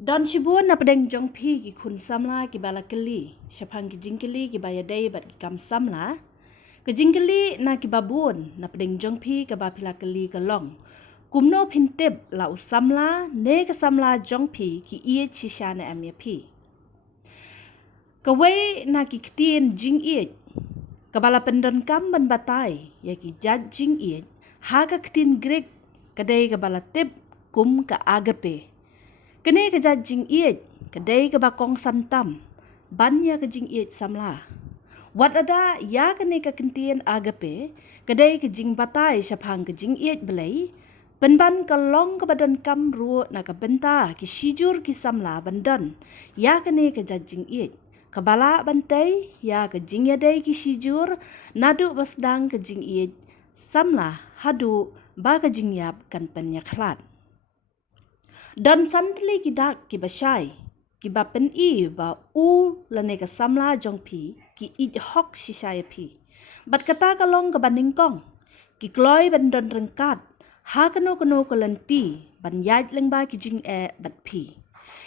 Don Shibun na pedeng jongpi ki kun samla ki bala keli, syapang ki jingkeli ki baya day bat ki kam samla, ke jingkeli na ki babun na pedeng jongpi ke ba pila keli ke long. Kumno pintip lau samla ne ke samla jongpi ki iet shisha na iaphi. Kawai na ki ketien jing iet, kabala pendon kam ban batai ya ki jad jing iet, haga ketin grek kadai kabala tip kum ka agape. Kene ke jad jing iet, kadai ke bakong santam, banya ke jing iet samla. Wat ada ya kene ke kentien agape, kadai ke jing batai syapang ke jing iet belai, penban ke long ke badan kam ruo na ke benta ki sijur ki samla bandan, ya kene ke jad jing iet. Kabala bantai ya ke jing yadai ki sijur, nadu basdang ke jing iet, samla hadu ba ke jing yap kan penyaklat. Dan santli kidak ki basyai, ki ba pen I ba u lane ka samla jongpi, ki ij hok shisaya pi. Bat kata kalong ka baningkong, ki kloy ban don rengkat, ha kano ka lenti, ban yaj leng ba ki jing bat pi.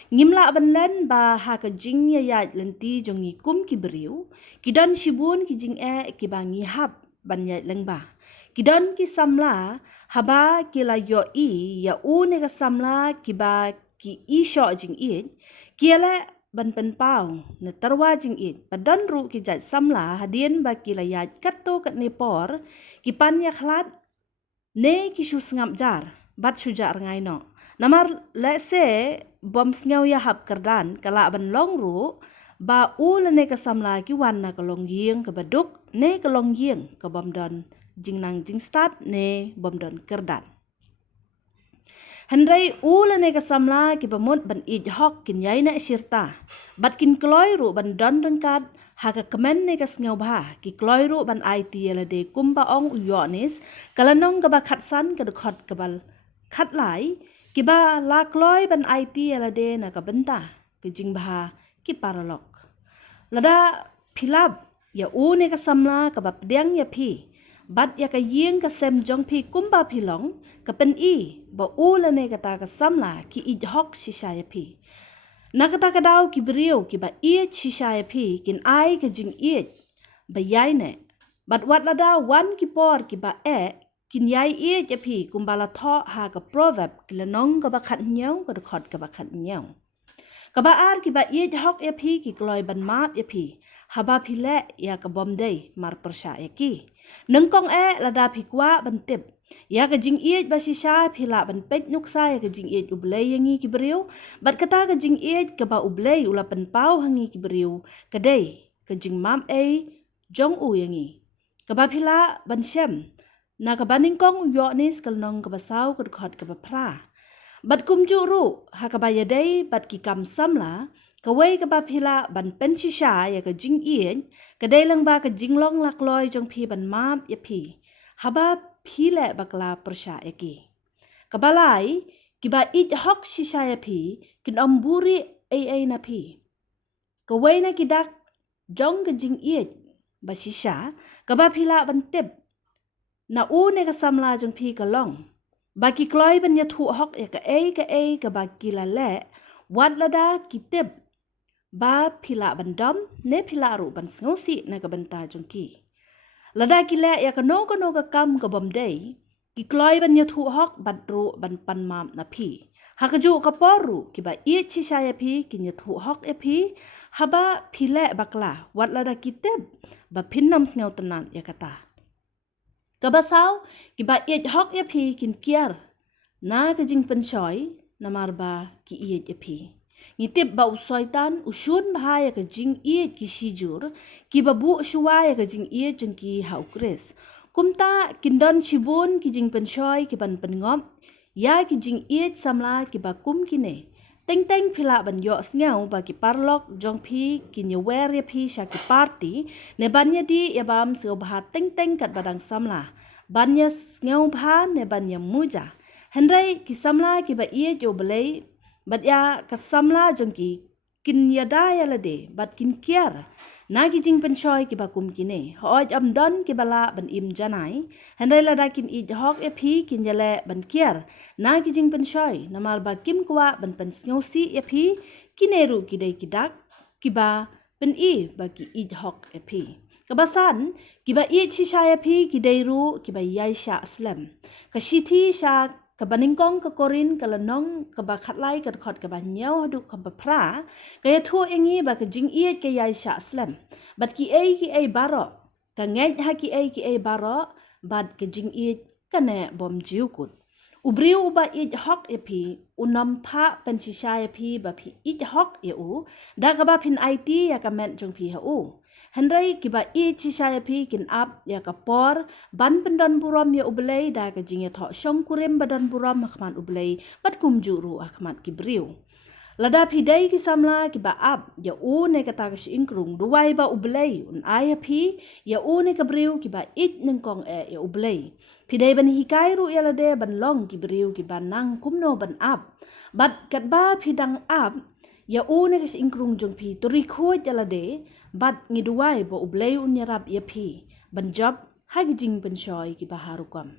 Ngimla ban len ba ha ka jing ya yaj lenti jongi kum ki beriu, ki don shibun ki jing ki ba ngihap ban yaj leng ba. Kidan ki samla haba kila yo I ya une ka samla kiba ki isho jing it kiala ban pen pau ne tarwa jing it padan ru ki jat samla hadien ba kila ya katto kat nepor ki panya khlat ne ki shu ngap jar bat shuja ngai no namar le se bom sngau ya hap kardan kala ban long ru ba ul ne ka samla ki wan na ka long yeng ka baduk ne ka long yeng ka bom don jing nang jing start ne bom don kerdan. Hendrai ula ne ka samla ki pamut ban ij hok kin yai na sirta. Bat kin kloy ru ban don rengkat haka kemen ne ka sngau bah ki kloy ru ban ieit la de kumba ong uyonis kalanong ka ba khatsan ka dekhot ka bal khat lai ki ba la kloy ban ieit la de na ka benta ki jing bah ki paralok. Lada philap ya u ne ka samla ka ba pedang ya phi. Bat ya ka yeng ka sem jong pi kumba pilong ka pen I ba ula ne kata ka samla ki ij hok shisaya pi. Na kata ka daw ki beriu ki ba iet shisaya pi kin ai ka jing iet ba yai ne. Bat wat la daw wan ki por ki ba kin yai iet ya pi kumbala tho ha ka proverb ki lanong ka ba khat nyau ka dekhot ka ba khat nyau. Ka ba ar ki ba iet hok ya pi ki kloy ban map ya pi. Haba pile ya ka bom day mar persya ya ki. Nengkong lada pikwa bentip. Ya ka jing iet ba shisha pila ban pet nuksa ya ka jing iet ublay yangi ki beriu. Bat kata ka jing iet ka ba ublay ula penpau hangi ki beriu. Kadai ka jing mam jong u yangi. Ka ba pila ban syem. Na ka ba nengkong uyonis kalnong ka ba saw ka dekhot ka ba pra. Bat kumju ru ha ka ba yadai bat ki kam samla. Kawai ka ba pila ban pen shisha ya ka jing iet, kadai lang ba ka jing long lakloy jong pi ban map ya pi. Haba pile bakla persya ya ki. Kabalai, ki ba it hok shisha ya pi, kin amburi ay na pi. Kawai na kidak jong ka jing iet, ba shisha, ka ba pila ban tip. Na une ka samla jong pi ka long. Ba ki kloy ban ya thu hok ya ka ba kila le, wat lada ki tip. Ba pila bandam ne pila ru ban ngosi na ka benta jongki. Lada kila ya ka no ka kam ka bom day, ki kloy ban ya thu hok bat ru ban pan mam na pi. Hakaju ka poru ki ba iet shisha ya pi ki ya thu hok ya pi, haba pila bakla wat lada kitib ba pinnam ngau tenan ya kata. Kabasaw ki ba iet hok ya pi kin kiar na ka jing penshoy na marba ki iet ya pi. Ngitip ba usoitan usun bahaya ka jing iet ki sijur ki babu shuwaya ka jing iet jeng ki haukres. Kumta kindon shibun ki jing penshoy ki ban pengop ya ki jing iet samla ki ba kum kine. Teng pila ban yo ngau ba ki parlok jong pi ki nyewer ya pi sya ki party ne banya di ya bam seo bahat teng kat badang samla. Banya ngau bha ne banya muja. Hendrai ki samla ki ba iet yo belai bat ya ka samla jongki kin yada yalade bat kin kiar nagi jing pensoy ki bakum kine hoj am don ki bala ban im janai handai lada kin I hok phi kin yale ban kiar nagi jing pensoy namal ba kim kwa ban pen sngosi phi kineru kidai kidak kiba pen I ba ki I hok phi kabasan kiba I shisha phi kidai ru kiba yai sha aslam kasithi sha kabaningkong ka korin kalanong kaba khatlai ka khot kaba nyau hadu kaba pra kaya thu engi ba ka jing iet ka yai sha aslam bat ki ai baro ka ngai ha ki ai baro bat ka jing iet kana bom jiu kut ubriu ba I hok phi unam pha pen shisha phi ba phi I hok u da ka ba phin IT ya ka men jong phi ha u handai kiba I shisha phi kin ap ya ka por ban pendan buram ya ublei da ka jing ya tho shong kurem badan buram khman ublei bat kum juru akhmat kibriu lada phi dai ki samla ki ba ap ya u ne ka ta ka ingkrung duwai ba ublei un iaphi ya u ne ka briu ki ba it neng kong ya ublei phi dai ban hikai ru ya lade ban long ki briu ki ban nang kumno ban ap bat kat ba phi dang ap ya u ne ka ingkrung jong phi tori khoj ya lade bat ngi duwai ba ublei un yarap ya phi ban job ha jing ban shoy ki ba harukam